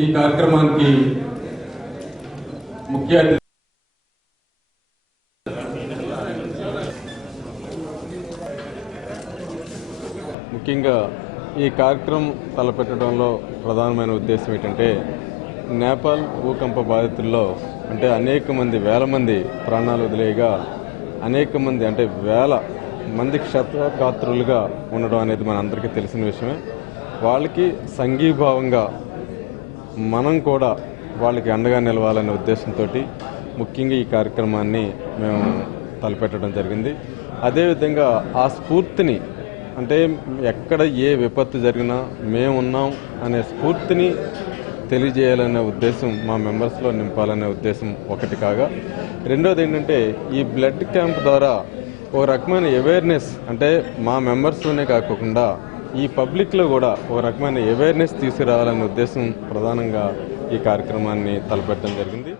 ఈ కార్యక్రమానికి ముఖ్య ముఖ్యంగా ఈ కార్యక్రమం తలపెట్టడంలో ప్రధానమైన ఉద్దేశం ఏంటంటే నేపాల్ భూకంప బాధితుల్లో అంటే అనేక మంది వేల మంది ప్రాణాలు వదిలేయగా అనేక మంది అంటే వేల మంది క్షతగాత్రులుగా ఉండడం అనేది మన అందరికీ తెలిసిన విషయమే. వాళ్ళకి సంఘీభావంగా మనం కూడా వాళ్ళకి అండగా నిలవాలనే ఉద్దేశంతో ముఖ్యంగా ఈ కార్యక్రమాన్ని మేము తలపెట్టడం జరిగింది. అదేవిధంగా ఆ స్ఫూర్తిని అంటే ఎక్కడ ఏ విపత్తు జరిగినా మేమున్నాం అనే స్ఫూర్తిని తెలియజేయాలనే ఉద్దేశం మా మెంబర్స్లో నింపాలనే ఉద్దేశం ఒకటి కాగా రెండోది ఏంటంటే ఈ బ్లడ్ క్యాంప్ ద్వారా ఒక రకమైన అవేర్నెస్ అంటే మా మెంబర్స్లోనే కాకుండా ఈ పబ్లిక్లో కూడా ఒక రకమైన అవేర్నెస్ తీసుకురావాలనే ఉద్దేశం ప్రధానంగా ఈ కార్యక్రమాన్ని తలపెట్టడం జరిగింది.